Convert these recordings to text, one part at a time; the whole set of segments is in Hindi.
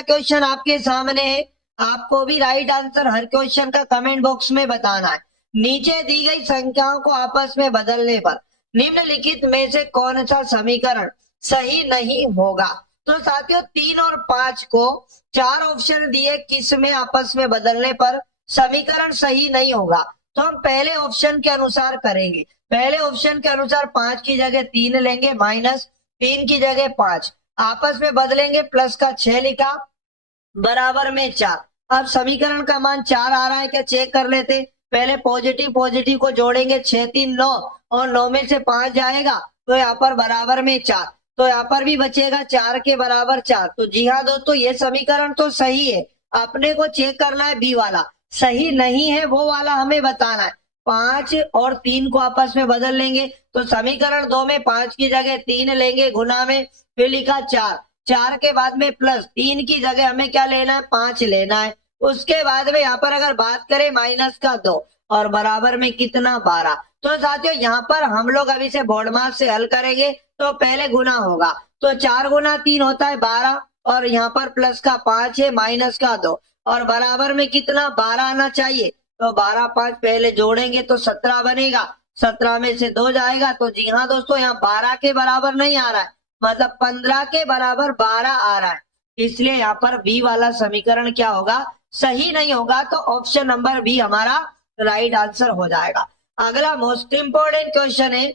क्वेश्चन आपके सामने है। आपको भी राइट आंसर हर क्वेश्चन का कमेंट बॉक्स में बताना है। नीचे दी गई संख्याओं को आपस में बदलने पर निम्नलिखित में से कौन सा समीकरण सही नहीं होगा। तो साथियों 3 और 5 को 4 ऑप्शन दिए, किस में आपस में बदलने पर समीकरण सही नहीं होगा। तो हम पहले ऑप्शन के अनुसार करेंगे। पहले ऑप्शन के अनुसार 5 की जगह 3 लेंगे, माइनस 3 की जगह 5 आपस में बदलेंगे, प्लस का 6 लिखा, बराबर में 4। अब समीकरण का मान 4 आ रहा है क्या, चेक कर लेते। पहले पॉजिटिव पॉजिटिव को जोड़ेंगे, 6 3 9 और 9 में से 5 जाएगा तो यहाँ पर बराबर में 4। तो यहाँ पर भी बचेगा 4 के बराबर 4। तो जी हाँ दोस्तों, ये समीकरण तो सही है। अपने को चेक करना है बी वाला सही नहीं है, वो वाला हमें बताना है। 5 और 3 को आपस में बदल लेंगे तो समीकरण 2 में 5 की जगह 3 लेंगे, गुना में फिर लिखा 4, 4 के बाद में प्लस 3 की जगह हमें क्या लेना है, 5 लेना है। उसके बाद में यहाँ पर अगर बात करें माइनस का 2 और बराबर में कितना 12। तो साथियों यहाँ पर हम लोग अभी से बोर्ड मार्क से हल करेंगे तो पहले गुना होगा, तो 4 गुना 3 होता है 12 और यहाँ पर प्लस का 5 है, माइनस का 2 और बराबर में कितना 12 आना चाहिए। तो 12 5 पहले जोड़ेंगे तो 17 बनेगा, 17 में से 2 जाएगा। तो जी हाँ दोस्तों, यहाँ 12 के बराबर नहीं आ रहा है, मतलब 15 के बराबर 12 आ रहा है, इसलिए यहाँ पर बी वाला समीकरण क्या होगा, सही नहीं होगा। तो ऑप्शन नंबर बी हमारा राइट आंसर हो जाएगा। अगला मोस्ट इंपोर्टेंट क्वेश्चन है,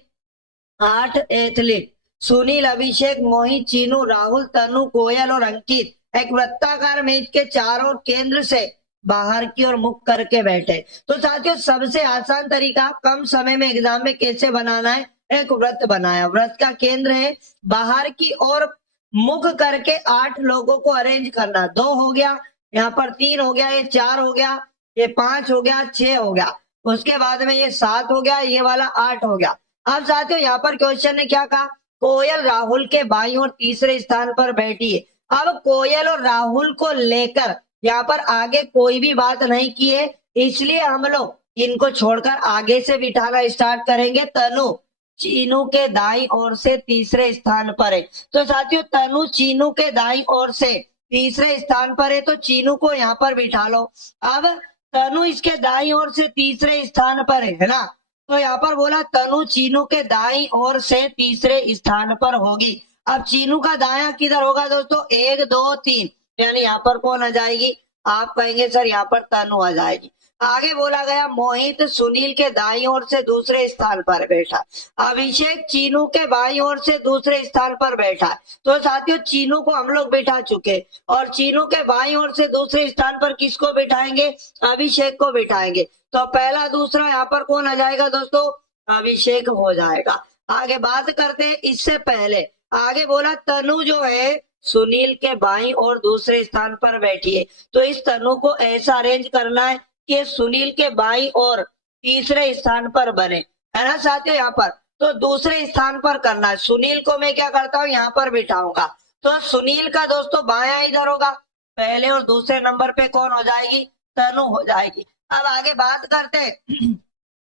8 एथलीट सुनील, अभिषेक, मोहित, चीनू, राहुल, तनु, कोयल और अंकित एक वृत्ताकार मेज के चारों केंद्र से बाहर की ओर मुख करके बैठे। तो साथियों सबसे आसान तरीका कम समय में एग्जाम में कैसे बनाना है, एक वृत्त बनाया, वृत्त का केंद्र है बाहर की ओर मुख करके 8 लोगों को अरेंज करना। 2 हो गया, यहाँ पर 3 हो गया, ये 4 हो गया, ये 5 हो गया, 6 हो गया, उसके बाद में ये 7 हो गया, ये वाला 8 हो गया। अब साथियों यहाँ पर क्वेश्चन ने क्या कहा, कोयल राहुल के बाईं और तीसरे स्थान पर बैठी है। अब कोयल और राहुल को लेकर यहाँ पर आगे कोई भी बात नहीं की है, इसलिए हम लोग इनको छोड़कर आगे से बिठाना स्टार्ट करेंगे। तनु चीनू के दाईं ओर से तीसरे स्थान पर है। तो साथियों तनु चीनू के दाईं ओर से तीसरे स्थान पर है, तो चीनू को यहाँ पर बिठा लो। अब तनु इसके दाईं ओर से तीसरे स्थान पर है ना, तो यहाँ पर बोला तनु चीनू के दाईं ओर से तीसरे स्थान पर होगी। अब चीनू का दाया किधर होगा दोस्तों, 1 2 3, यानी यहाँ पर कौन आ जाएगी, आप कहेंगे सर यहाँ पर तनु आ जाएगी। आगे बोला गया मोहित सुनील के दाईं ओर से दूसरे स्थान पर बैठा, अभिषेक चीनू के बाईं ओर से दूसरे स्थान पर बैठा। तो साथियों चीनू को हम लोग बिठा चुके और चीनू के बाईं ओर से दूसरे स्थान पर किसको बिठाएंगे, अभिषेक को बिठाएंगे। तो पहला दूसरा यहाँ पर कौन आ जाएगा दोस्तों, अभिषेक हो जाएगा। आगे बात करते हैं, इससे पहले आगे बोला तनु जो है सुनील के बाईं और दूसरे स्थान पर बैठी है। तो इस तनु को ऐसा अरेंज करना है कि सुनील के बाईं और तीसरे स्थान पर बने, है ना साथियों। यहाँ पर तो दूसरे स्थान पर करना है, सुनील को मैं क्या करता हूँ यहाँ पर बिठाऊंगा। तो सुनील का दोस्तों बायां इधर होगा, पहले और दूसरे नंबर पे कौन हो जाएगी, तनु हो जाएगी। अब आगे बात करते हैं,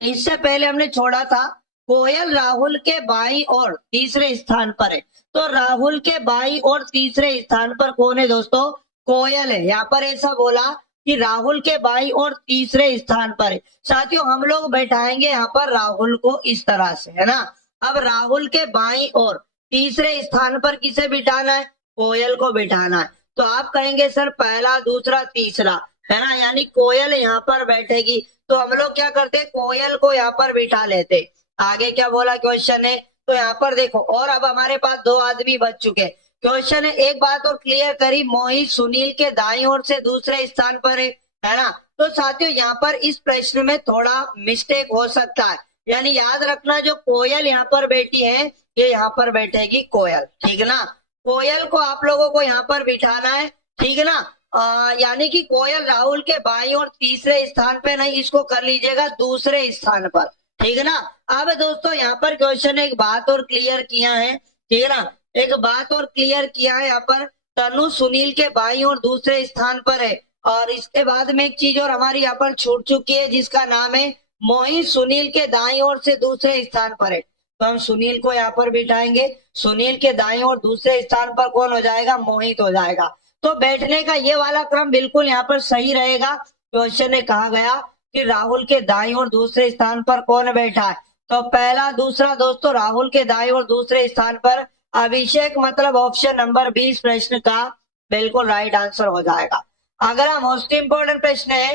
इससे पहले हमने छोड़ा था कोयल राहुल के बाईं और तीसरे स्थान पर है। तो राहुल के बाईं और तीसरे स्थान पर कौन है दोस्तों, कोयल है। यहाँ पर ऐसा बोला कि राहुल के बाईं और तीसरे स्थान पर है। साथियों हम लोग बैठाएंगे यहाँ पर राहुल को इस तरह से, है ना। अब राहुल के बाईं और तीसरे स्थान पर किसे बिठाना है, कोयल को बिठाना है। तो आप कहेंगे सर पहला दूसरा तीसरा, है ना, यानी कोयल यहाँ पर बैठेगी। तो हम लोग क्या करते, कोयल को यहाँ पर बिठा लेते। आगे क्या बोला क्वेश्चन है, तो यहाँ पर देखो, और अब हमारे पास 2 आदमी बच चुके। क्वेश्चन है एक बात और क्लियर करी, मोहित सुनील के दाईं ओर से दूसरे स्थान पर है ना। तो साथियों यहाँ पर इस प्रश्न में थोड़ा मिस्टेक हो सकता है, यानी याद रखना जो कोयल यहाँ पर बैठी है ये यहाँ पर बैठेगी कोयल, ठीक है ना। कोयल को आप लोगों को यहाँ पर बिठाना है, ठीक है ना। यानी कि कोयल राहुल के बाईं और तीसरे स्थान पे नहीं, इसको कर लीजिएगा दूसरे स्थान पर, ठीक है ना। अब दोस्तों यहाँ पर क्वेश्चन एक बात और क्लियर किया है, ठीक है ना, एक बात और क्लियर किया है यहाँ पर, तनु सुनील के बाईं और दूसरे स्थान पर है। और इसके बाद में एक चीज और हमारी यहाँ पर छूट चुकी है जिसका नाम है मोहित सुनील के दाईं ओर से दूसरे स्थान पर है। तो हम सुनील को यहाँ पर बिठाएंगे, सुनील के दाईं और दूसरे स्थान पर कौन हो जाएगा, मोहित हो जाएगा। तो बैठने का ये वाला क्रम बिल्कुल यहाँ पर सही रहेगा। क्वेश्चन में कहा गया कि राहुल के दाईं और दूसरे स्थान पर कौन बैठा है, तो पहला दूसरा दोस्तों राहुल के दाईं और दूसरे स्थान पर अभिषेक, मतलब ऑप्शन नंबर 20 प्रश्न का बिल्कुल राइट आंसर हो जाएगा। अगला मोस्ट इंपोर्टेंट प्रश्न है,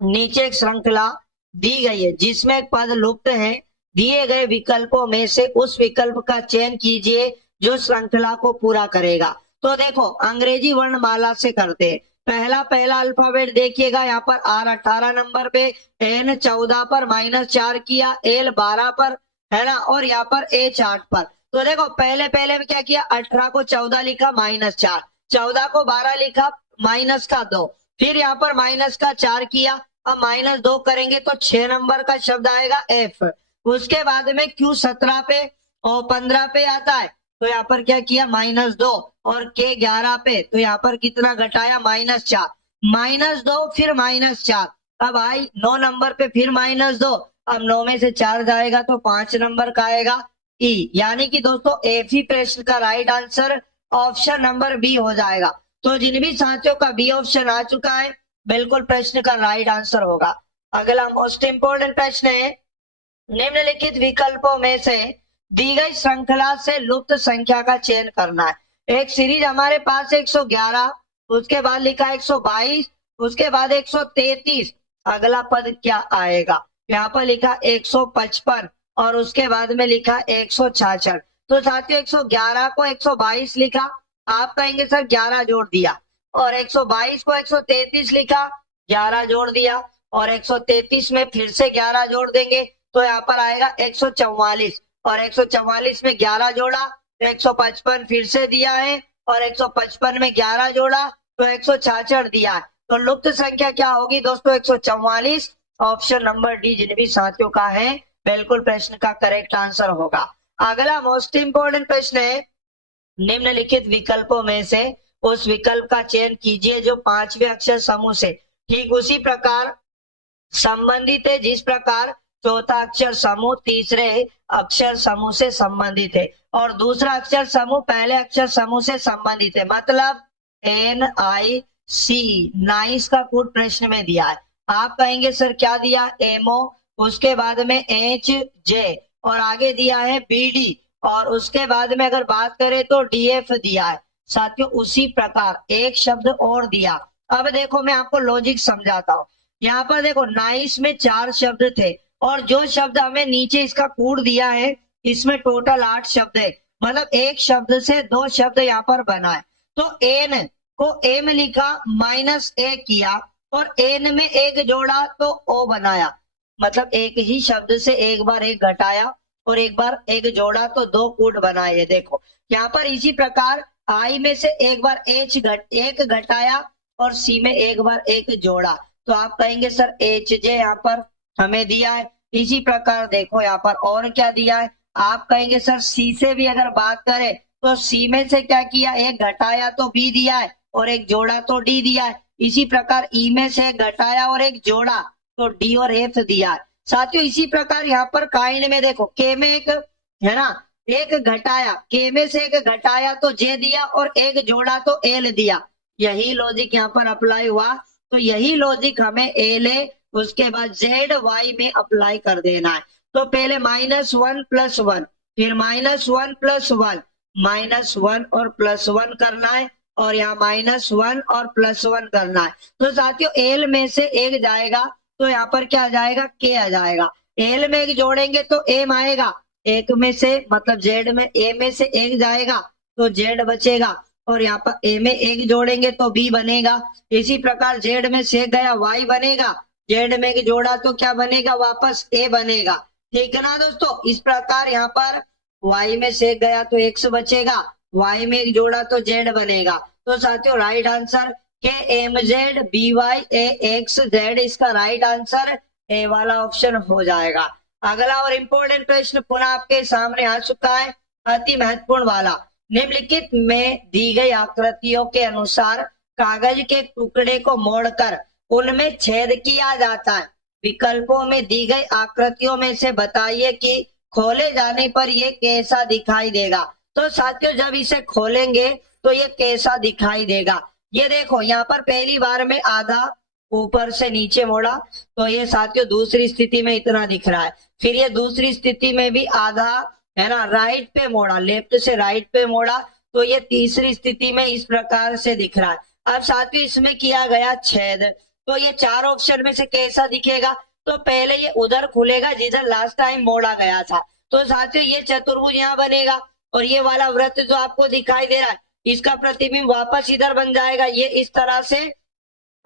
नीचे एक श्रृंखला दी गई है जिसमें एक पद लुप्त है, दिए गए विकल्पों में से उस विकल्प का चयन कीजिए जो श्रृंखला को पूरा करेगा। तो देखो अंग्रेजी वर्णमाला से करते हैं। पहला अल्फाबेट देखिएगा, यहाँ पर आर 18 नंबर पे, एन 14 पर, -4 किया, एल 12 पर, है ना, और यहाँ पर एच 8 पर। तो देखो पहले में क्या किया, 18 को 14 लिखा, -4, 14 को 12 लिखा, -2, फिर यहाँ पर -4 किया, अब -2 करेंगे तो 6 नंबर का शब्द आएगा एफ। उसके बाद में क्यू 17 पे और 15 पे आता है, तो यहाँ पर क्या किया, -2, और के 11 पे, तो यहाँ पर कितना घटाया, -4, -2 फिर -4, अब आई 9 नंबर पे फिर -2, अब 9 में से 4 जाएगा तो 5 नंबर का आएगा ई। यानी कि दोस्तों एफ ही प्रश्न का right answer option number B हो जाएगा। तो जिन भी साथियों का बी ऑप्शन आ चुका है बिल्कुल प्रश्न का राइट आंसर होगा। अगला मोस्ट इंपोर्टेंट प्रश्न है, निम्नलिखित विकल्पों में से दी गई श्रृंखला से लुप्त संख्या का चयन करना है। एक सीरीज हमारे पास 111, उसके बाद लिखा 122, उसके बाद 133, अगला पद क्या आएगा, यहाँ पर लिखा 155 और उसके बाद में लिखा 166। तो साथियों 111 को 122 लिखा, आप कहेंगे सर 11 जोड़ दिया, और 122 को 133 लिखा, 11 जोड़ दिया, और 133 में फिर से 11 जोड़ देंगे तो यहाँ पर आएगा 144, और 144 में 11 जोड़ा तो 155 फिर से दिया है, और 155 में 11 जोड़ा तो 166 दिया है। तो लुप्त संख्या क्या होगी दोस्तों, 144, ऑप्शन नंबर डी जिन भी साथियों का है बिल्कुल प्रश्न का करेक्ट आंसर होगा। अगला मोस्ट इंपोर्टेंट प्रश्न है, निम्नलिखित विकल्पों में से उस विकल्प का चयन कीजिए जो 5वें अक्षर समूह से ठीक उसी प्रकार संबंधित है जिस प्रकार चौथा अक्षर समूह तीसरे अक्षर समूह से संबंधित है और दूसरा अक्षर समूह पहले अक्षर समूह से संबंधित है। मतलब NIC, नाइस का कोड प्रश्न में दिया है। आप कहेंगे सर क्या दिया, MO, उसके बाद में HJ और आगे दिया है BD, और उसके बाद में अगर बात करें तो DF दिया है। साथियों उसी प्रकार एक शब्द और दिया। अब देखो मैं आपको लॉजिक समझाता हूँ। यहाँ पर देखो नाइस में 4 शब्द थे और जो शब्द हमें नीचे इसका कोड दिया है इसमें टोटल 8 शब्द है। मतलब एक शब्द से 2 शब्द यहाँ पर बना है। तो एन को ए में लिखा, -a किया और एन में एक जोड़ा तो ओ बनाया। मतलब एक ही शब्द से एक बार एक घटाया और एक बार एक जोड़ा तो 2 कोड बनाए। देखो यहाँ पर इसी प्रकार आई में से एक बार एक घटाया और सी में एक बार एक जोड़ा, तो आप कहेंगे सर HJ यहाँ पर हमें दिया है। इसी प्रकार देखो यहाँ पर और क्या दिया है, आप कहेंगे सर सी से भी अगर बात करें तो सी में से क्या किया, एक घटाया तो बी दिया है और एक जोड़ा तो डी दिया है। इसी प्रकार ई में से एक घटाया और एक जोड़ा तो डी और एफ दिया है। साथियों इसी प्रकार यहाँ पर काइंड में देखो के में एक है ना, एक घटाया, के में से एक घटाया तो जे दिया और एक जोड़ा तो एल दिया। यही लॉजिक यहाँ पर अप्लाई हुआ। तो यही लॉजिक हमें एल है उसके बाद जेड वाई में अप्लाई कर देना है। तो पहले -1 + 1 फिर -1 + 1 -1 और +1 करना है और यहाँ -1 और +1 करना है। तो साथियों एल में से एक जाएगा तो यहाँ पर क्या आ जाएगा, के आ जाएगा। एल में एक जोड़ेंगे तो एम आएगा, एक में से मतलब जेड में ए में से एक जाएगा तो जेड बचेगा और यहाँ पर ए में एक जोड़ेंगे तो बी बनेगा। इसी प्रकार जेड में से गया वाई बनेगा, जेड में एक जोड़ा तो क्या बनेगा, वापस ए बनेगा। ठीक है ना दोस्तों। इस प्रकार यहाँ पर वाई में से गया तो एक्स बचेगा, वाई में एक जोड़ा तो जेड बनेगा। तो साथियों right answer KMZ BY AXZ इसका राइट आंसर ए वाला ऑप्शन हो जाएगा। अगला और इंपॉर्टेंट प्रश्न पुनः आपके सामने आ चुका है, अति महत्वपूर्ण वाला। निम्नलिखित में दी गई आकृतियों के अनुसार कागज के टुकड़े को मोड़कर उनमें छेद किया जाता है। विकल्पों में दी गई आकृतियों में से बताइए कि खोले जाने पर ये कैसा दिखाई देगा। तो साथियों जब इसे खोलेंगे तो ये कैसा दिखाई देगा। ये देखो यहाँ पर पहली बार में आधा ऊपर से नीचे मोड़ा, तो ये साथियों दूसरी स्थिति में इतना दिख रहा है। फिर ये दूसरी स्थिति में भी आधा है ना राइट पे मोड़ा, लेफ्ट से राइट पे मोड़ा, तो ये तीसरी स्थिति में इस प्रकार से दिख रहा है। अब साथियों इसमें किया गया छेद, तो ये चार ऑप्शन में से कैसा दिखेगा? तो पहले ये उधर खुलेगा जिधर लास्ट टाइम मोड़ा गया था, तो साथियों ये चतुर्भुज यहाँ बनेगा, और ये वाला वृत्त जो आपको दिखाई दे रहा है इसका प्रतिबिंब वापस इधर बन जाएगा, ये इस तरह से।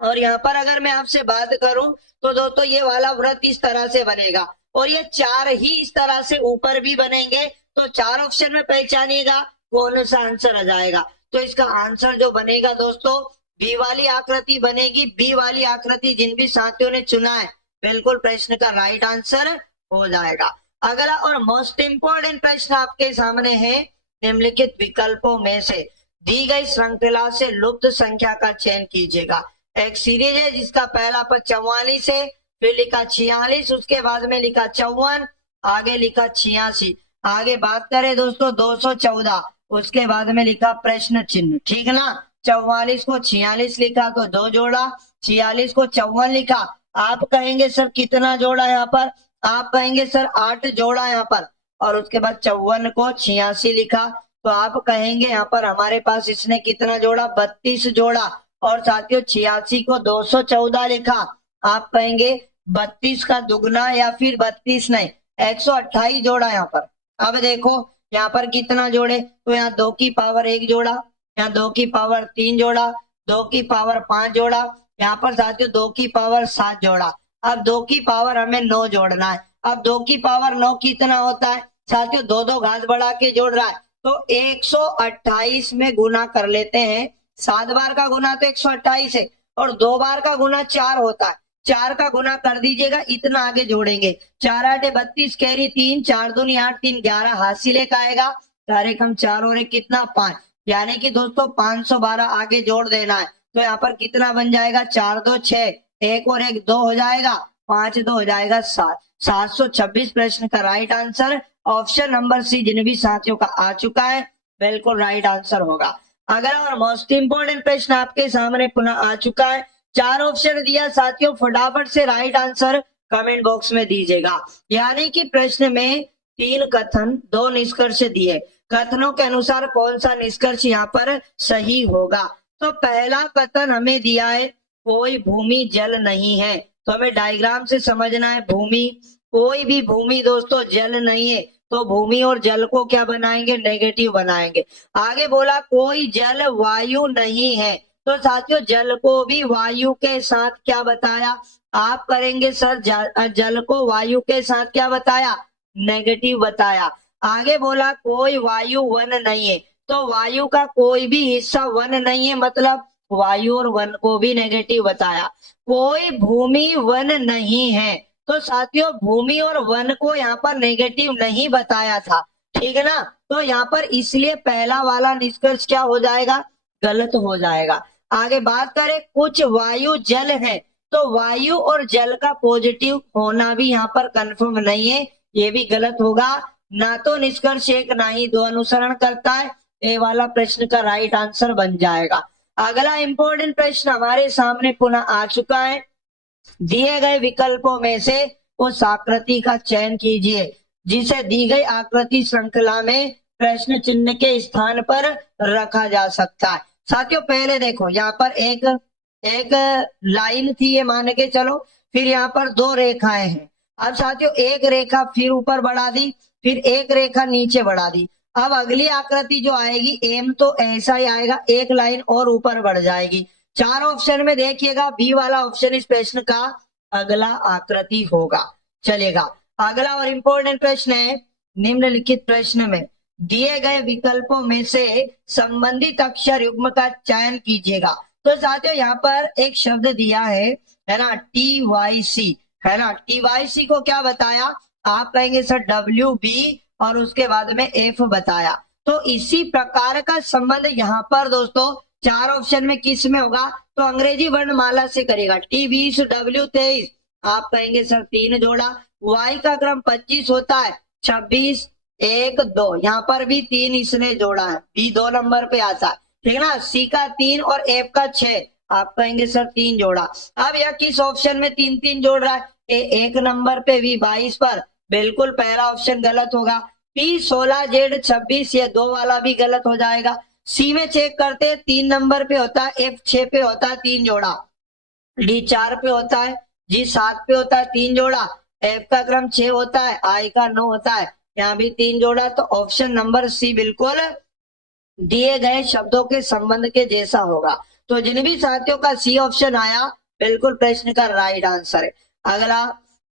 और यहाँ पर अगर मैं आपसे बात करूं तो दोस्तों ये वाला वृत्त इस तरह से बनेगा, और ये चार ही इस तरह से ऊपर भी बनेंगे। तो चार ऑप्शन में पहचानिएगा कौन सा आंसर आ जाएगा। तो इसका आंसर जो बनेगा दोस्तों बी वाली आकृति बनेगी। बी वाली आकृति जिन भी साथियों ने चुना है बिल्कुल प्रश्न का राइट आंसर हो जाएगा। अगला और मोस्ट इंपोर्टेंट प्रश्न आपके सामने है, निम्नलिखित विकल्पों में से दी गई श्रृंखला से लुप्त संख्या का चयन कीजिएगा। एक सीरीज है जिसका पहला पद 44 है, फिर लिखा 46, उसके बाद में लिखा 54, आगे लिखा 86। आगे बात करें दोस्तों 214, उसके बाद में लिखा प्रश्न चिन्ह, ठीक है ना। 44 को 46 लिखा तो 2 जोड़ा, 46 को 54 लिखा। आप कहेंगे सर कितना जोड़ा यहाँ पर? आप कहेंगे सर 8 जोड़ा यहाँ पर। और उसके बाद 54 को 86 लिखा, तो आप कहेंगे यहाँ पर हमारे पास इसने कितना जोड़ा? 32 जोड़ा। और साथियों 86 को 214 लिखा, आप कहेंगे 32 का दुगना या फिर 32 नहीं 128 जोड़ा यहाँ पर। अब देखो यहाँ पर कितना जोड़े? तो यहाँ 2 की पावर 1 जोड़ा, यहाँ 2 की पावर 3 जोड़ा, 2 की पावर 5 जोड़ा, यहाँ पर साथियों 2 की पावर 7 जोड़ा। अब 2 की पावर हमें 9 जोड़ना है। अब 2 की पावर 9 कितना होता है साथियों? 2 घात बढ़ा के जोड़ रहा है, तो 128 में गुना कर लेते हैं। 7 बार का गुना तो 128 है, और 2 बार का गुना 4 होता है। 4 का गुना कर दीजिएगा, इतना आगे जोड़ेंगे। 4 8 32 कैरी 3, 4 दूनी 8 3 11 हासिल एक आएगा, 4 एकम 4 और एक कितना 5, यानी कि दोस्तों 512 आगे जोड़ देना है। तो यहाँ पर कितना बन जाएगा? 4 2 6, 1 और 1 2 हो जाएगा, 5 2 हो जाएगा 7। 726 प्रश्न का right answer option number C जिन भी साथियों का आ चुका है बिल्कुल राइट आंसर होगा। अगला और मोस्ट इंपोर्टेंट प्रश्न आपके सामने पुनः आ चुका है। 4 ऑप्शन दिया साथियों, फटाफट से राइट आंसर कमेंट बॉक्स में दीजिएगा। यानी कि प्रश्न में 3 कथन 2 निष्कर्ष दिए, कथनों के अनुसार कौन सा निष्कर्ष यहाँ पर सही होगा। तो पहला कथन हमें दिया है कोई भूमि जल नहीं है, तो हमें डायग्राम से समझना है भूमि, कोई भी भूमि दोस्तों जल नहीं है, तो भूमि और जल को क्या बनाएंगे? नेगेटिव बनाएंगे। आगे बोला कोई जल वायु नहीं है, तो साथियों जल को भी वायु के साथ क्या बताया? आप करेंगे सर जल को वायु के साथ क्या बताया? नेगेटिव बताया। आगे बोला कोई वायु वन नहीं है, तो वायु का कोई भी हिस्सा वन नहीं है, मतलब वायु और वन को भी नेगेटिव बताया। कोई भूमि वन नहीं है, तो साथियों भूमि और वन को यहाँ पर नेगेटिव नहीं बताया था, ठीक है ना। तो यहाँ पर इसलिए पहला वाला निष्कर्ष क्या हो जाएगा? गलत हो जाएगा। आगे बात करें कुछ वायु जल है, तो वायु और जल का पॉजिटिव होना भी यहाँ पर कंफर्म नहीं है, ये भी गलत होगा। ना तो निष्कर्ष 1 ना ही 2 अनुसरण करता है, ये वाला प्रश्न का राइट आंसर बन जाएगा। अगला इंपॉर्टेंट प्रश्न हमारे सामने पुनः आ चुका है। दिए गए विकल्पों में से उस आकृति का चयन कीजिए जिसे दी गई आकृति श्रृंखला में प्रश्न चिन्ह के स्थान पर रखा जा सकता है। साथियों पहले देखो यहाँ पर एक लाइन थी, ये मान के चलो, फिर यहाँ पर 2 रेखाएं हैं। अब साथियों एक रेखा फिर ऊपर बढ़ा दी, फिर एक रेखा नीचे बढ़ा दी। अब अगली आकृति जो आएगी एम तो ऐसा ही आएगा, एक लाइन और ऊपर बढ़ जाएगी। 4 ऑप्शन में देखिएगा बी वाला ऑप्शन इस प्रश्न का अगला आकृति होगा, चलेगा। अगला और इंपॉर्टेंट प्रश्न है, निम्नलिखित प्रश्न में दिए गए विकल्पों में से संबंधित अक्षर युग्म का चयन कीजिएगा। तो साथियों यहाँ पर एक शब्द दिया है ना, TYC है ना। TYC को क्या बताया? आप कहेंगे सर WB और उसके बाद में F बताया। तो इसी प्रकार का संबंध यहाँ पर दोस्तों 4 ऑप्शन में किस में होगा? तो अंग्रेजी वर्णमाला से करेगा। T20 W 23, आप कहेंगे सर 3 जोड़ा। Y का क्रम 25 होता है, 26 1 2, यहाँ पर भी 3 इसने जोड़ा है, B 2 नंबर पे आता है। ठीक है ना। सी का 3 और एफ का 6, आप कहेंगे सर 3 जोड़ा। अब यह किस ऑप्शन में 3 जोड़ रहा है? एक नंबर पे, बी 22 पर, बिल्कुल पहला ऑप्शन गलत होगा। पी 16, जेड 26, ये 2 वाला भी गलत हो जाएगा। सी में चेक करते हैं, 3 नंबर पे होता है, एफ 6 पे होता है 3 जोड़ा, डी 4 पे होता है, जी 7 पे होता है 3 जोड़ा, एफ का क्रम 6 होता है, आई का 9 होता है, यहाँ भी 3 जोड़ा। तो ऑप्शन नंबर सी बिल्कुल दिए गए शब्दों के संबंध के जैसा होगा। तो जिन भी साथियों का सी ऑप्शन आया, बिल्कुल प्रश्न का राइट आंसर है। अगला,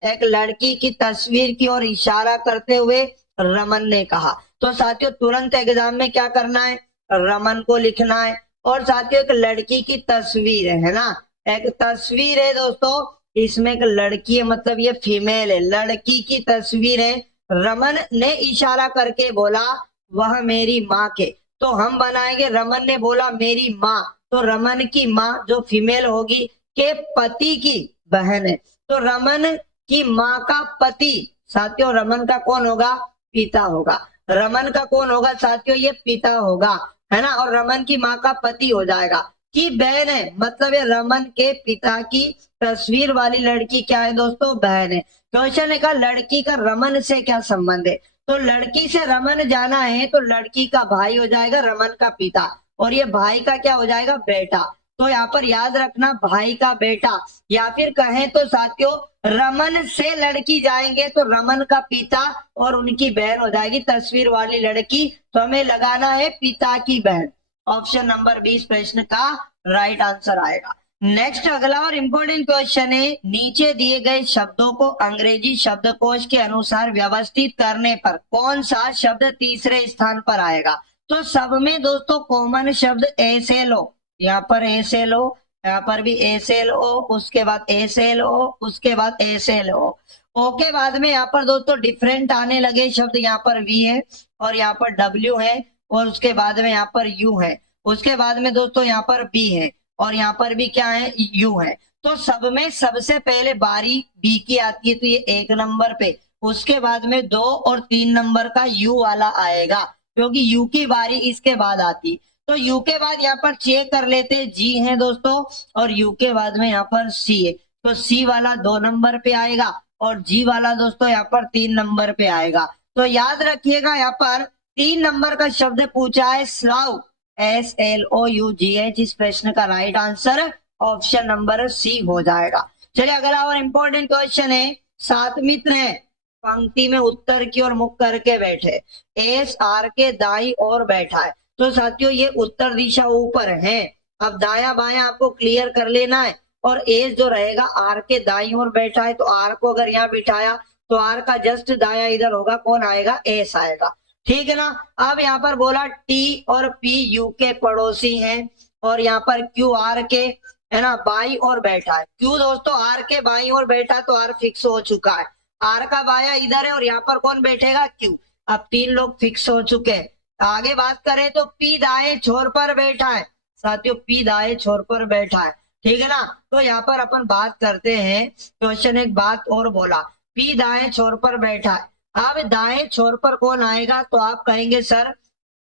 एक लड़की की तस्वीर की ओर इशारा करते हुए रमन ने कहा। तो साथियों तुरंत एग्जाम में क्या करना है? रमन को लिखना है। और साथियों एक लड़की की तस्वीर है ना, एक तस्वीर है दोस्तों, इसमें एक लड़की है, मतलब ये फीमेल है, लड़की की तस्वीर है। रमन ने इशारा करके बोला वह मेरी माँ के, तो हम बनाएंगे रमन ने बोला मेरी माँ, तो रमन की माँ जो फीमेल होगी के पति की बहन है, तो रमन की माँ का पति, साथियों रमन का कौन होगा? पिता होगा। रमन का कौन होगा साथियों? ये पिता होगा, है ना। और रमन की माँ का पति हो जाएगा। की बहन है, मतलब ये रमन के पिता की तस्वीर वाली लड़की क्या है दोस्तों? बहन है। क्वेश्चन है का लड़की का रमन से क्या संबंध है? तो लड़की से रमन जाना है तो लड़की का भाई हो जाएगा रमन का पिता, और ये भाई का क्या हो जाएगा? बेटा। तो यहाँ पर याद रखना भाई का बेटा, या फिर कहें तो साथियों रमन से लड़की जाएंगे तो रमन का पिता और उनकी बहन हो जाएगी तस्वीर वाली लड़की, तो हमें लगाना है पिता की बहन। ऑप्शन नंबर 20 प्रश्न का राइट आंसर आएगा। नेक्स्ट अगला और इम्पोर्टेंट क्वेश्चन है, नीचे दिए गए शब्दों को अंग्रेजी शब्दकोश के अनुसार व्यवस्थित करने पर कौन सा शब्द तीसरे स्थान पर आएगा? तो सब में दोस्तों कॉमन शब्द एसएलओ, यहाँ पर एसएलओ, यहाँ पर भी एसएलओ, उसके बाद एसएलओ, उसके बाद एसएलओ, ओ के बाद में यहाँ पर दोस्तों डिफरेंट आने लगे शब्द, यहाँ पर वी है और यहाँ पर डब्ल्यू है, और उसके बाद में यहाँ पर यू है, उसके बाद में दोस्तों यहाँ पर बी है, और यहाँ पर भी क्या है? यू है। तो सब में सबसे पहले बारी बी की आती है, तो ये 1 नंबर पे, उसके बाद में 2 और 3 नंबर का यू वाला आएगा, क्योंकि यू की बारी इसके बाद आती। तो यू के बाद यहाँ पर चेक कर लेते, जी है दोस्तों, और यू के बाद में यहाँ पर सी है, तो सी वाला 2 नंबर पे आएगा और जी वाला दोस्तों यहाँ पर 3 नंबर पे आएगा। तो याद रखिएगा यहाँ पर 3 नंबर का शब्द पूछा है स्लाउ, SLOUGH, इस प्रश्न का right answer option number C हो जाएगा। चलिए अगला और इम्पोर्टेंट क्वेश्चन है, 7 मित्र हैं, पंक्ति में उत्तर की ओर मुख करके बैठे, एस आर के दाई ओर बैठा है। तो साथियों ये उत्तर दिशा ऊपर है, अब दाया बाया आपको क्लियर कर लेना है, और एस जो रहेगा आर के दाई ओर बैठा है, तो आर को अगर यहाँ बिठाया तो आर का जस्ट दाया इधर होगा, कौन आएगा? एस आएगा, ठीक है ना। अब यहाँ पर बोला टी और पी यू के पड़ोसी हैं, और यहाँ पर क्यू आर के, है ना, बाई और बैठा है। क्यू दोस्तों आर के बाई और बैठा, तो आर फिक्स हो चुका है, आर का बाया इधर है और यहाँ पर कौन बैठेगा? क्यू। अब 3 लोग फिक्स हो चुके हैं। आगे बात करें तो पी दाएं छोर पर बैठा है, साथियों पी दाएं छोर पर बैठा है, ठीक है ना। तो यहाँ पर अपन बात करते हैं, क्वेश्चन एक बात और बोला, पी दाएं छोर पर बैठा है। अब दाएं छोर पर कौन आएगा? तो आप कहेंगे सर,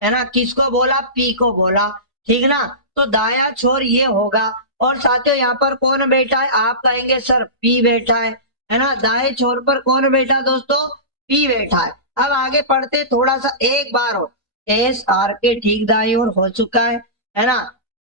है ना, किसको बोला? पी को बोला, ठीक ना। तो दाया छोर ये होगा, और साथियों यहाँ पर कौन बैठा है? आप कहेंगे सर पी बैठा है ना। दाएं छोर पर कौन बैठा दोस्तों? पी बैठा है। अब आगे पढ़ते थोड़ा सा, एक बार हो, एस आर के ठीक दाई ओर हो चुका है ना।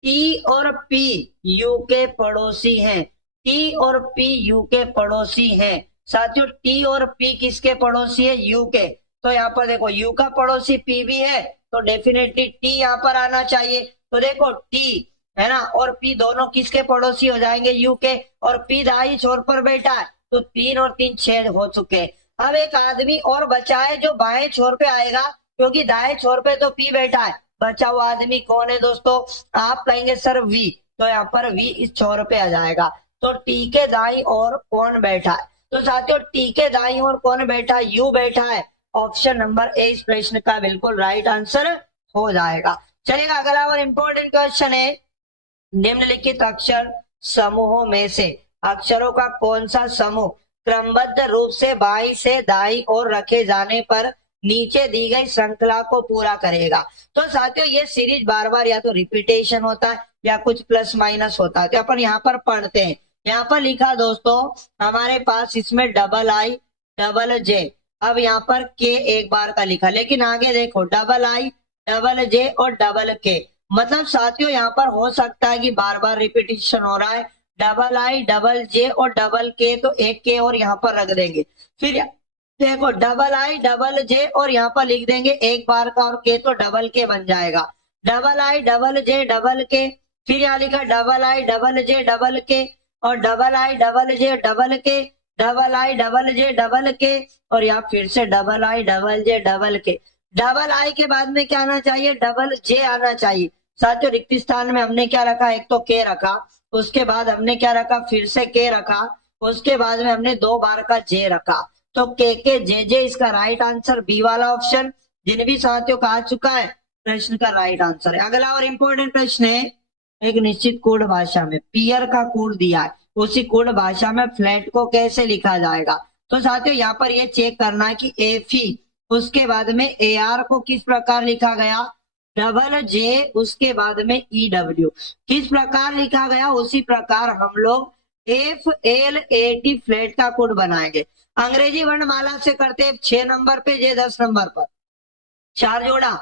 टी और पी यू के पड़ोसी हैं, टी और पी यू के पड़ोसी हैं। साथियों टी और पी किसके पड़ोसी है? यू के। तो यहाँ पर देखो यू का पड़ोसी पी भी है, तो डेफिनेटली टी यहाँ पर आना चाहिए। तो देखो टी, है ना, और पी दोनों किसके पड़ोसी हो जाएंगे? यू के, और पी दाई छोर पर बैठा है, तो 3 और 3 6 हो चुके हैं। अब एक आदमी और बचा है जो बाएं छोर पे आएगा, क्योंकि दाएं छोर पे तो पी बैठा है, बचा हुआ आदमी कौन है दोस्तों? आप कहेंगे सर वी, तो यहाँ पर वी इस छोर पे आ जाएगा। तो टी के दाई और कौन बैठा है? तो साथियों टी के दाई और कौन बैठा है? यू बैठा है। ऑप्शन नंबर ए इस प्रश्न का बिल्कुल राइट आंसर हो जाएगा। चलिएगा अगला और इम्पोर्टेंट क्वेश्चन है, निम्नलिखित अक्षर समूहों में से अक्षरों का कौन सा समूह क्रमबद्ध रूप से बाई से दाई और रखे जाने पर नीचे दी गई श्रृंखला को पूरा करेगा। तो साथियों ये सीरीज बार बार या तो रिपीटेशन होता है या कुछ प्लस माइनस होता है। तो अपन यहाँ पर पढ़ते हैं। यहाँ पर लिखा दोस्तों हमारे पास इसमें डबल आई डबल जे, अब यहाँ पर के एक बार का लिखा, लेकिन आगे देखो डबल आई डबल जे और डबल के, मतलब साथियों यहाँ पर हो सकता है कि बार बार रिपीटेशन हो रहा है। डबल आई डबल जे और डबल के, तो एक के और यहाँ पर रख देंगे। फिर देखो डबल आई डबल जे और यहाँ पर लिख देंगे एक बार का और के, तो डबल के बन जाएगा। Double I double J double K, फिर यहाँ लिखा double I double J double K और double I double J double K, double I double J double K और यहाँ फिर से double I double J double K. Double I के बाद में क्या आना चाहिए? डबल जे आना चाहिए। साथियों रिक्त स्थान में हमने क्या रखा? एक तो के रखा, उसके बाद हमने क्या रखा? फिर से के रखा, उसके बाद में हमने 2 बार का जे रखा। तो के जे इसका राइट आंसर बी वाला ऑप्शन, जिन भी साथियों का आ चुका है प्रश्न का राइट आंसर है। अगला और इम्पोर्टेंट प्रश्न है, एक निश्चित कोड भाषा में पियर का कोड दिया है, उसी कोड भाषा में फ्लैट को कैसे लिखा जाएगा? तो साथियों यहाँ पर ये चेक करना है कि एफी, उसके बाद में AR को किस प्रकार लिखा गया? डबल जे, उसके बाद में EW किस प्रकार लिखा गया? उसी प्रकार हम लोग FLAT फ्लैट का कोड बनाएंगे। अंग्रेजी वर्णमाला से करते हैं 6 नंबर पे, जे 10 नंबर पर 4 जोड़ा,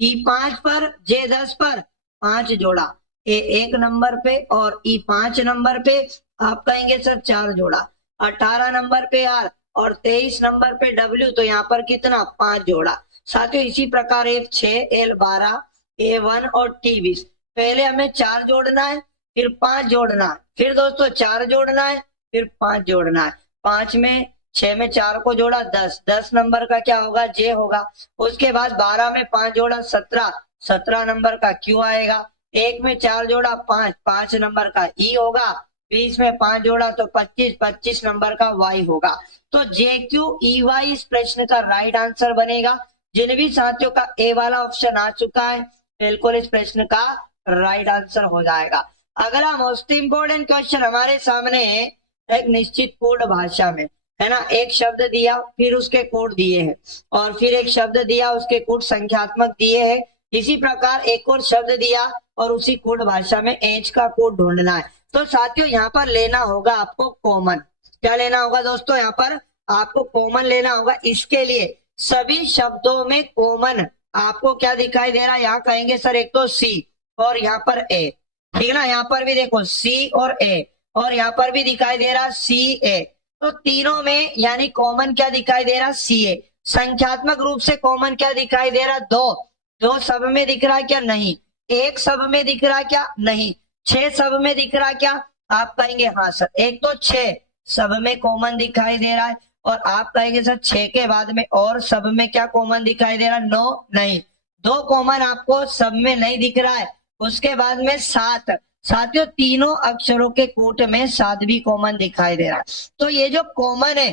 E5 पर, जे 10 पर 5 जोड़ा, A1 नंबर पे और E5 नंबर पे आप कहेंगे सर 4 जोड़ा, 18 नंबर पे R और 23 नंबर पे W, तो यहाँ पर कितना? 5 जोड़ा। साथियों इसी प्रकार F6 L12 A1 और T20, पहले हमें 4 जोड़ना है, फिर 5 जोड़ना है, फिर दोस्तों 4 जोड़ना है, फिर 5 जोड़ना है। 5 में 6 में 4 को जोड़ा 10, 10 नंबर का क्या होगा? जे होगा। उसके बाद 12 में 5 जोड़ा 17, 17 नंबर का क्यू आएगा। 1 में 4 जोड़ा 5, 5 नंबर का ई होगा। 20 में 5 जोड़ा तो 25, 25 नंबर का वाई होगा। तो JQEY इस प्रश्न का राइट आंसर बनेगा। जिन भी साथियों का ए वाला ऑप्शन आ चुका है बिल्कुल इस प्रश्न का राइट आंसर हो जाएगा। अगला मोस्ट इंपोर्टेंट क्वेश्चन हमारे सामने है, एक निश्चित कोड भाषा में, है ना, एक शब्द दिया, फिर उसके कोड दिए हैं, और फिर एक शब्द दिया, उसके कोड संख्यात्मक दिए हैं। इसी प्रकार एक और शब्द दिया और उसी कोड भाषा में एच का कोड ढूंढना है। तो साथियों यहाँ पर लेना होगा आपको कॉमन। क्या लेना होगा दोस्तों? यहाँ पर आपको कॉमन लेना होगा। इसके लिए सभी शब्दों में कॉमन आपको क्या दिखाई दे रहा है? यहाँ कहेंगे सर एक तो सी और यहाँ पर ए, ठीक है ना। यहाँ पर भी देखो सी और ए, और यहाँ पर भी दिखाई दे रहा सी ए। तो तीनों में यानी कॉमन क्या दिखाई दे रहा? सी ए। संख्यात्मक रूप से कॉमन क्या दिखाई दे रहा? 2। 2 सब में दिख रहा क्या? नहीं। 1 सब में दिख रहा क्या? नहीं। 6 सब में दिख रहा क्या? आप कहेंगे हाँ सर, एक तो 6 सब में कॉमन दिखाई दे रहा है, और आप कहेंगे सर 6 के बाद में और सब में क्या कॉमन दिखाई दे रहा? 9 नहीं। 2 कॉमन आपको सब में नहीं दिख रहा है। उसके बाद में 7, साथियों तीनों अक्षरों के कूट में 7 भी कॉमन दिखाई दे रहा है। तो ये जो कॉमन है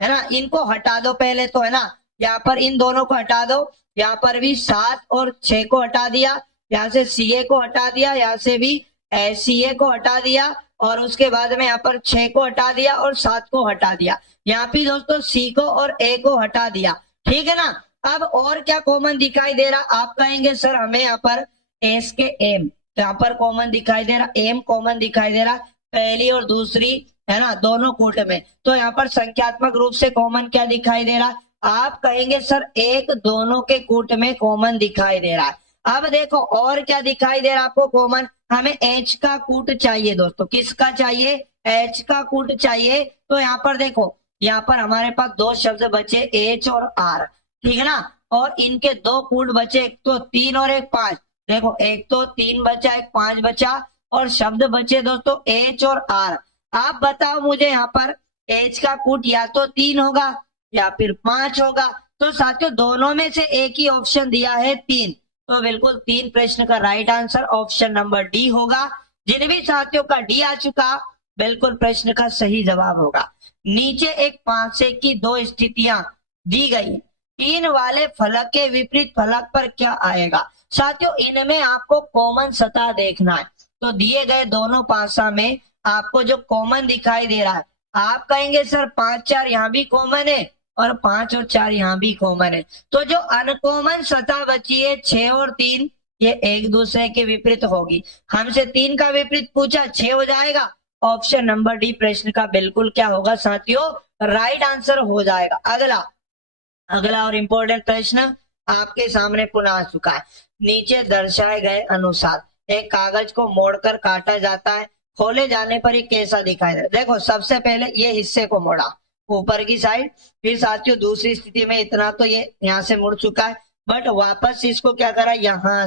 ना, इनको हटा दो पहले तो, है ना। यहाँ पर इन दोनों को हटा दो, यहाँ पर भी 7 और 6 को हटा दिया, यहाँ से CA को हटा दिया, यहाँ से भी CA को हटा दिया, और उसके बाद में यहाँ पर 6 को हटा दिया और 7 को हटा दिया। यहाँ पे दोस्तों C को और A को हटा दिया, ठीक है ना। अब और क्या कॉमन दिखाई दे रहा? आप कहेंगे सर हमें यहाँ पर S के M, यहाँ पर कॉमन दिखाई दे रहा, M कॉमन दिखाई दे रहा, पहली और दूसरी, है ना, दोनों कोट में। तो यहाँ पर संख्यात्मक रूप से कॉमन क्या दिखाई दे रहा? आप कहेंगे सर एक दोनों के कूट में कॉमन दिखाई दे रहा है। अब देखो और क्या दिखाई दे रहा आपको कॉमन? हमें H का कूट चाहिए दोस्तों। किसका चाहिए? H का कूट चाहिए। तो यहाँ पर देखो, यहाँ पर हमारे पास 2 शब्द बचे, H और R, ठीक है ना, और इनके 2 कूट बचे, एक तो 3 और एक 5। देखो एक तो 3 बचा, एक 5 बचा, और शब्द बचे दोस्तों H और R। आप बताओ मुझे यहाँ पर H का कूट या तो 3 होगा या फिर 5 होगा। तो साथियों दोनों में से एक ही ऑप्शन दिया है 3, तो बिल्कुल 3 प्रश्न का right answer option number D होगा। जिन भी साथियों का डी आ चुका बिल्कुल प्रश्न का सही जवाब होगा। नीचे एक 5 से की 2 स्थितियां दी गई, 3 वाले फलक के विपरीत फलक पर क्या आएगा? साथियों इनमें आपको कॉमन सतह देखना है। तो दिए गए दोनों पासा में आपको जो कॉमन दिखाई दे रहा है, आप कहेंगे सर 5 4 यहाँ भी कॉमन है और 5 और 4 यहाँ भी कॉमन है। तो जो अनकॉमन सतह बची है 6 और 3, ये एक दूसरे के विपरीत होगी। हमसे 3 का विपरीत पूछा, 6 हो जाएगा। ऑप्शन नंबर डी प्रश्न का बिल्कुल क्या होगा साथियों, राइट आंसर हो जाएगा। अगला और इंपॉर्टेंट प्रश्न आपके सामने पुनः आ चुका है। नीचे दर्शाए गए अनुसार एक कागज को मोड़कर काटा जाता है, खोले जाने पर ये कैसा दिखाई दे। देखो सबसे पहले ये हिस्से को मोड़ा ऊपर की साइड, फिर साथियों दूसरी स्थिति में इतना तो ये यहाँ से मुड़ चुका है, बट वापस इसको क्या करा, यहाँ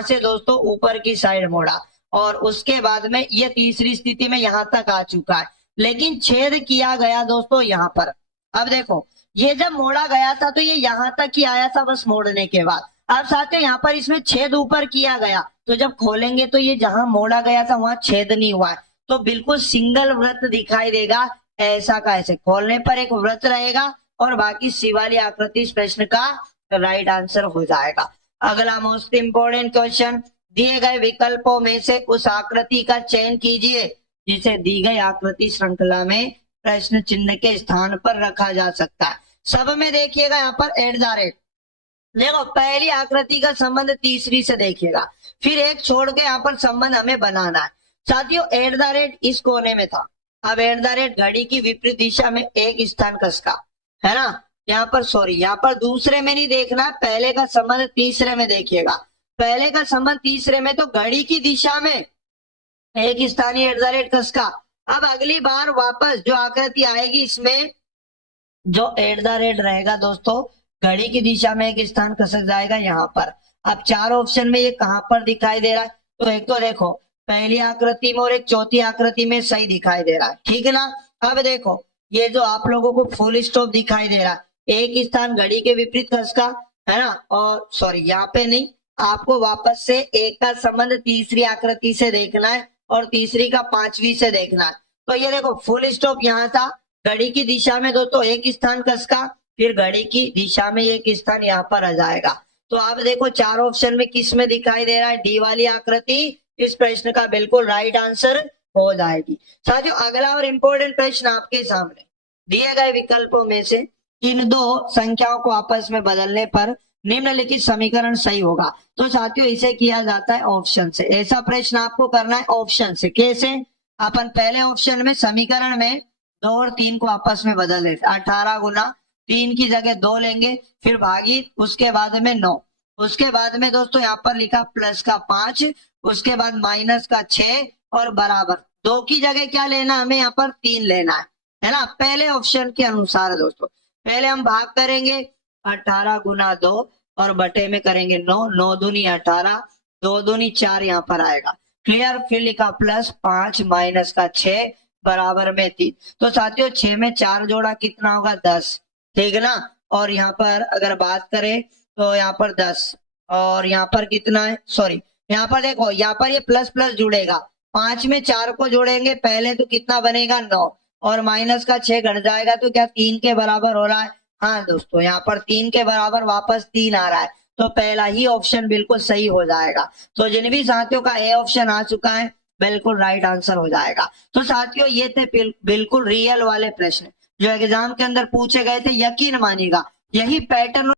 से दोस्तों ऊपर की साइड मोड़ा, और उसके बाद में ये तीसरी स्थिति में यहाँ तक आ चुका है, लेकिन छेद किया गया दोस्तों यहाँ पर। अब देखो ये जब मोड़ा गया था तो ये यहाँ तक ही आया था बस मोड़ने के बाद। अब साथियों यहाँ पर इसमें छेद ऊपर किया गया, तो जब खोलेंगे तो ये जहां मोड़ा गया था वहां छेद नहीं हुआ है, तो बिल्कुल सिंगल वृत्त दिखाई देगा। ऐसा का ऐसे खोलने पर एक वृत्त रहेगा और बाकी शिवाली आकृति इस प्रश्न का राइट आंसर हो जाएगा। अगला मोस्ट इंपोर्टेंट क्वेश्चन, दिए गए विकल्पों में से उस आकृति का चयन कीजिए जिसे दी गई आकृति श्रृंखला में प्रश्न चिन्ह के स्थान पर रखा जा सकता है। सब में देखिएगा यहाँ पर एट द रेट, देखो पहली आकृति का संबंध तीसरी से देखिएगा, फिर एक छोड़ के यहाँ पर संबंध हमें बनाना है। साथियों एट द रेट इस कोने में था, अब एट द रेट घड़ी की विपरीत दिशा में एक स्थान कसका है ना, यहाँ पर सॉरी यहाँ पर दूसरे में नहीं देखना, पहले का संबंध तीसरे में देखिएगा। पहले का संबंध तीसरे में तो घड़ी की दिशा में एक स्थानीय एट द रेट कसका। अब अगली बार वापस जो आकृति आएगी इसमें जो एट द रेट रहेगा दोस्तों घड़ी की दिशा में एक स्थान खसक जाएगा यहाँ पर। अब 4 ऑप्शन में ये कहां पर दिखाई दे रहा है, तो एक तो देखो पहली आकृति में और एक चौथी आकृति में सही दिखाई दे रहा है, ठीक है ना। अब देखो ये जो आप लोगों को फुल स्टॉप दिखाई दे रहा है, एक स्थान घड़ी के विपरीत खसका है ना, और सॉरी यहाँ पे नहीं, आपको वापस से एक का संबंध तीसरी आकृति से देखना है और तीसरी का 5वीं से देखना है। तो ये देखो फुल स्टॉप यहाँ था, घड़ी की दिशा में दोस्तों एक स्थान कसका, फिर घड़ी की दिशा में एक स्थान यहाँ पर आ जाएगा। तो आप देखो 4 ऑप्शन में किस में दिखाई दे रहा है, डी वाली आकृति इस प्रश्न का बिल्कुल राइट आंसर हो जाएगी। साथियों अगला और इंपॉर्टेंट प्रश्न आपके सामने, दिए गए विकल्पों में से इन 2 संख्याओं को आपस में बदलने पर निम्नलिखित समीकरण सही होगा। तो साथियों इसे किया जाता है ऑप्शन से, ऐसा प्रश्न आपको करना है ऑप्शन से। कैसे, अपन पहले ऑप्शन में समीकरण में 2 और 3 को आपस में बदल देते, 18 गुना 3 की जगह 2 लेंगे, फिर भागी उसके बाद में 9, उसके बाद में दोस्तों यहाँ पर लिखा प्लस का 5, उसके बाद माइनस का 6 और बराबर 2 की जगह क्या लेना, हमें यहाँ पर 3 लेना है ना। पहले ऑप्शन के अनुसार दोस्तों पहले हम भाग करेंगे 18 गुना 2 और बटे में करेंगे 9, 9 दूनी 18, 2 दूनी 4 यहाँ पर आएगा, क्लियर। फिर लिखा प्लस 5 माइनस का 6 बराबर में 3। तो साथियों 6 में 4 जोड़ा कितना होगा 10, ठीक है ना। और यहाँ पर अगर बात करें तो यहाँ पर 10 और यहाँ पर कितना है, सॉरी यहाँ पर देखो यहाँ पर ये प्लस प्लस जुड़ेगा, 5 में 4 को जोड़ेंगे पहले तो कितना बनेगा 9 और माइनस का 6 घट जाएगा तो क्या 3 के बराबर हो रहा है। हाँ दोस्तों यहाँ पर 3 के बराबर वापस 3 आ रहा है, तो पहला ही ऑप्शन बिल्कुल सही हो जाएगा। तो जिन भी साथियों का ए ऑप्शन आ चुका है बिल्कुल राइट आंसर हो जाएगा। तो साथियों ये थे बिल्कुल रियल वाले प्रश्न जो एग्जाम के अंदर पूछे गए थे, यकीन मानिएगा यही पैटर्न